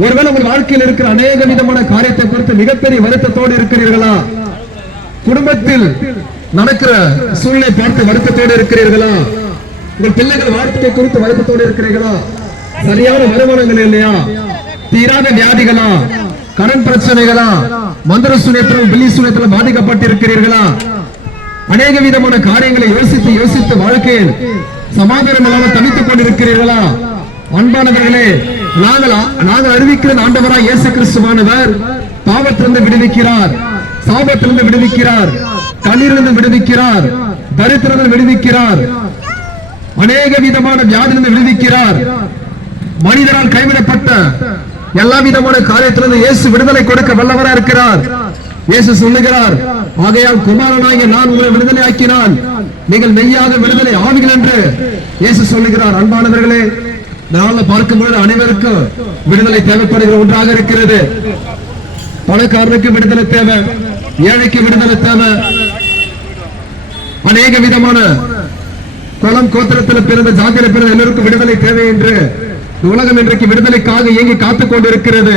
ஒருவேளை உங்கள் வாழ்க்கையில் இருக்கிற அநேக விதமான காரியத்தை குறித்து மிகப்பெரிய வருத்தத்தோடு இருக்கிறீர்களா? குடும்பத்தில் நடக்கிற சூழ்நிலை பார்த்து வருத்தத்தோடு இருக்கிறீர்களா? உங்கள் பிள்ளைகள் வாழ்க்கை குறித்து வருத்தத்தோடு இருக்கிறீர்களா? சரியான வருமானங்கள் இல்லையா? தீராத வியாதிகளா? கடன் பிரச்சனைகளா? மந்திர சூனியத்திலும் பில்லி சூனியத்திலும் பாதிக்கப்பட்டிருக்கிறீர்களா? அநேக விதமான காரியங்களை யோசித்து யோசித்து வாழ்க்கையில் சமாதானம் இல்லாமல் தவித்துக் கொண்டிருக்கிறீர்களா? அன்பானவர்களே நாங்கள் நாங்கள் அறிவிக்கிற ஆண்டவராய் இயேசு கிறிஸ்துவானவர் பாவத்திலிருந்து விடுவிக்கிறார் சாபத்திலிருந்து விடுவிக்கிறார் தண்ணீரிலிருந்து விடுவிக்கிறார் தரித்திரத்தில் விடுவிக்கிறார் அநேக விதமான வியாதிலிருந்து விடுவிக்கிறார். மனிதனால் கைவிடப்பட்ட எல்லா விதமான காரியத்திலிருந்து இயேசு விடுதலை கொடுக்க வல்லவரா இருக்கிறார். இயேசு சொல்லுகிறார் ஆகையால் குமாரனாகிய நான் உங்களை விடுதலை ஆக்கினால் நீங்கள் மெய்யாக விடுதலை ஆவீர்கள் என்று இயேசு சொல்லுகிறார். அன்பானவர்களே நாளில் பார்க்கும் பொழுது அனைவருக்கும் விடுதலை தேவைப்படுகிற ஒன்றாக இருக்கிறது. பணக்காரனுக்கு விடுதலை தேவை ஏழைக்கு விடுதலை தேவை. அநேக விதமான குளம் கோத்திரத்தில் பிறந்த ஜாதியில பிறந்த எல்லோருக்கும் விடுதலை தேவை என்று உலகம் இன்றைக்கு விடுதலைக்காக இயங்கி காத்துக் கொண்டிருக்கிறது.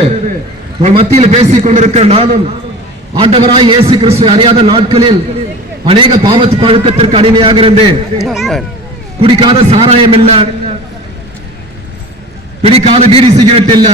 மத்தியில் பேசிக் கொண்டிருக்கிற நானும் ஆண்டவராய் இயேசு கிறிஸ்து அறியாத நாட்களில் அநேக பாவத்து பழக்கத்திற்கு அடிமையாக இருந்தேன். குடிக்காத சாராயம் இல்லை. പിടിക്കാതെ ബീഡി സിഗരറ്റ് ഇല്ല